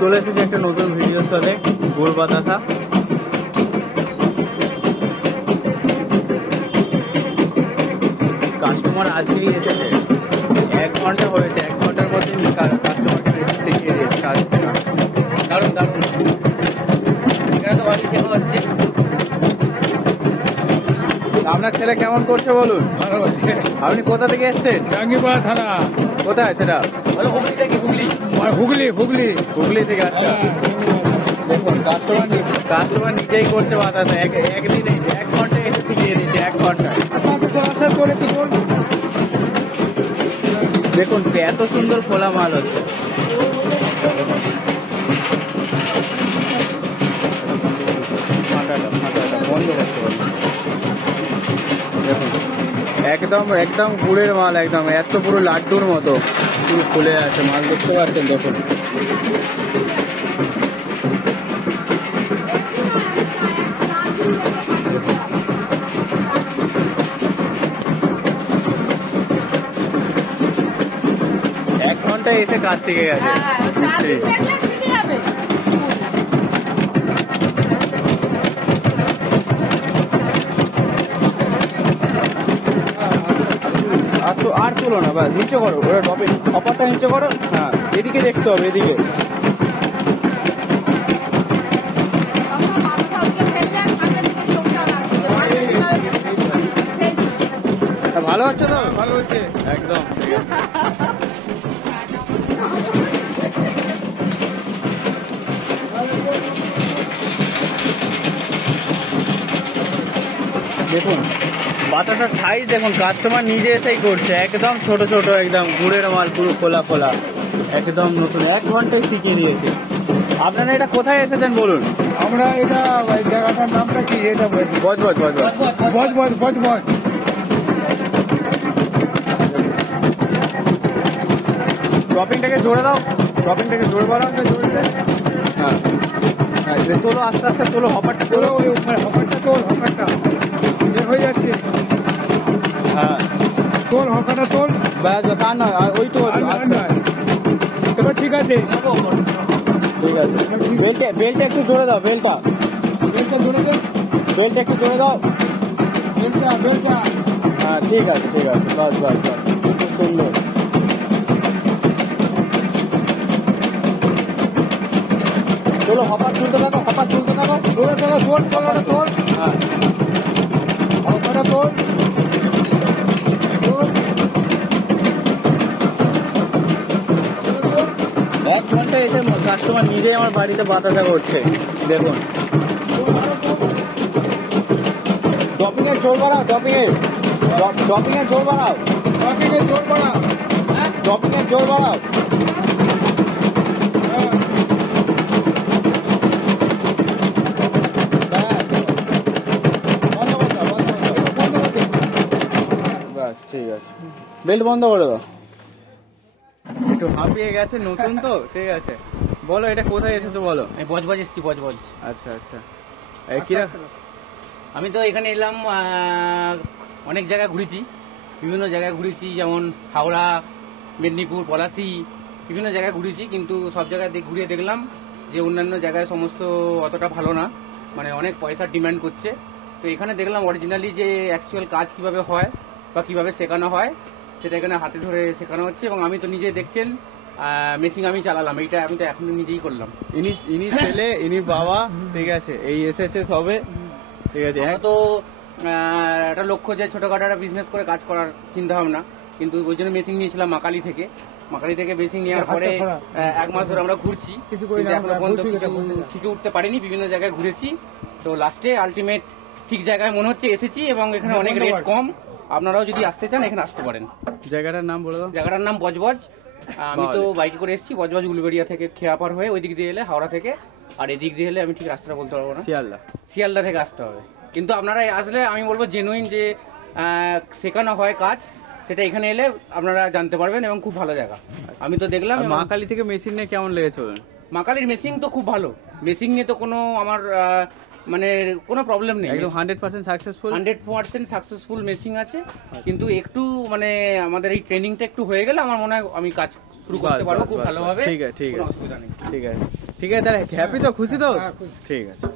চলে এসেছে একটা নতুন ভিডিওর সাথে, গোল বাতাসা। কাস্টমার আজকেই এসেছে, 1 ঘন্টা হয়েছে। 1 ঘন্টার মধ্যে কাস্টমারকে বেশি শিখিয়ে দিয়েছে কাজ। দারুণ দারুণ, এখানে তো ভালোই শেখা হচ্ছে। আপনার ছেলে কেমন করছে বলুন? আপনি কোথা থেকে এসছেন? জাঙ্গিপাড়া থানা। কোথায় সেটা? হুগলি থেকে। হুগলি থেকে। আচ্ছা, দেখুন কাস্টমার নিজেই করতে বাতাসা। একদিনে 1 ঘন্টা এসে শিখিয়ে দিচ্ছে, 1 ঘন্টা। দেখুন এত সুন্দর খোলা মাল হচ্ছে। বন্ধ করতে পারবে। দেখুন একদম একদম গুড়ের মাল, একদম এত পুরো লাড্ডুর মতো পুরো ফুলে আছে মাল, দেখতে পাচ্ছেন। দেখুন এক ঘন্টায় এসে কাজ শিখে গেছে। আর তুলো না, বাস নিচে করো, ওরা টপিক অপারটা নিচে করো। হ্যাঁ, এদিকে দেখতে হবে, এদিকে। ভালো হচ্ছে তো? ভালো হচ্ছে একদম। দেখুন বাতাসার সাইজ দেখুন, কাস্টমার নিজে এসেই করছে। একদম ছোট ছোট, একদম গুড়ের মাল, পুরো খোলা খোলা, একদম নতুন। 1 ঘন্টায় শিখিয়ে দিয়েছে। আপনারা এটা কোথায় এসেছেন বলুন? আমরা এটা জায়গাটার নামটা কি? এটা বজবজ। ড্রপিংটাকে জোরে দাও, ড্রপিংটাকে জোরে বাড়াও। হ্যাঁ হ্যাঁ, তোলো আস্তে আস্তে, তোলো হপারটা তোলো। ওই হকারটা তোল, হকারটা হয়ে যাচ্ছে। হ্যাঁ তোল, হকারটা তোল। তা নয়, ওই তো এবার ঠিক আছে, ঠিক আছে। বেলটা একটু জোরে দাও, বেলটা জোরে দাও, বেলটা একটু জোরে দাও। বেলটা। হ্যাঁ ঠিক আছে, বাস খুব সুন্দর। চলো হপার তুলতে থাকো, তোল, হ্যাঁ হকারটা তোল। 1 ঘন্টা এসে কাস্টমার নিজেই আমার বাড়িতে বাতাসা করছে। দেখুন ড্রপিং এর জোর বাড়াও, ড্রপিং এর জোর বাড়াও। বাস ঠিক আছে, বেল্ট বন্ধ করে দাও। একটু হাঁপিয়ে গেছে, নতুন তো। ঠিক আছে, বলো এটা কোথায় এসেছো বলো। আমি বজবজ এসেছি, বজবজ। আচ্ছা কিরা? আমি তো এখানে এলাম, অনেক জায়গায় ঘুরেছি, বিভিন্ন জায়গায় ঘুরেছি, যেমন হাওড়া, মেদিনীপুর, পলাশি, বিভিন্ন জায়গায় ঘুরেছি। কিন্তু সব জায়গায় ঘুরে দেখলাম যে অন্যান্য জায়গায় সমস্ত অতটা ভালো না, মানে অনেক পয়সার ডিমান্ড করছে। তো এখানে দেখলাম অরিজিনালি যে অ্যাকচুয়াল কাজ কিভাবে হয় বা কিভাবে শেখানো হয়, সেটা এখানে হাতে ধরে শেখানো হচ্ছে। এবং আমি তো নিজে দেখছেন মেশিন আমি চালালাম, এইটা আমি তো এখন নিজেই করলাম। ইনি ছেলে, ইনি বাবা। ঠিক আছে, এই এসেছে সবে। ঠিক আছে, তো একটা লক্ষ্য যে ছোটখাটো একটা বিজনেস করে কাজ করার চিন্তা ভাবনা, কিন্তু ওই জন্য মেশিন নিয়েছিলাম মাকালি থেকে মেশিন নেওয়ার পরে 1 মাস ধরে আমরা ঘুরছি, কিন্তু এখনো পর্যন্ত কিছু শিখে উঠতে পারিনি। বিভিন্ন জায়গায় ঘুরেছি, তো লাস্টে আলটিমেট ঠিক জায়গায় মনে হচ্ছে এসেছি। এবং এখানে অনেক রেট কম, আপনারাও যদি আসতে চান এখানে আসতে পারেন। জায়গাটার নাম বলে দাও। জায়গাটার নাম বজবজ। আমি তো বাইকে করে এসেছি, বজবজ উলুবেড়িয়া থেকে খেয়াপার হয়ে ওই দিক দিয়ে এলে হাওড়া থেকে, আর এদিক দিয়ে এলে আমি ঠিক রাস্তাটা বলতে পারবো না, শিয়ালদা থেকে আসতে হবে। কিন্তু আপনারা আসলে আমি বলবো জেনুইন যে শেখানো হয় কাজ, সেটা এখানে এলে আপনারা জানতে পারবেন, এবং খুব ভালো জায়গা। আমি তো দেখলাম। মা কালী থেকে মেশিন নিয়ে কেমন লেগেছে? মা কালীর মেশিন তো খুব ভালো, মেশিন নিয়ে তো কোনো আমার মানে কোনো প্রবলেম নেই, একদম 100% সাকসেসফুল। 100% সাকসেসফুল মেশিন আছে। কিন্তু একটু মানে আমাদের এই ট্রেনিংটা একটু হয়ে গেলে আমার মনে হয় আমি কাজ শুরু করতে বাস, পারবো বাস, খুব বাস, ভালোভাবে। ঠিক আছে, ঠিক কোনো আছে। অসুবিধা নেই। ঠিক আছে, ঠিক আছে, তাহলে হ্যাপি তো, খুশি তো? হ্যাঁ, খুশি। ঠিক আছে।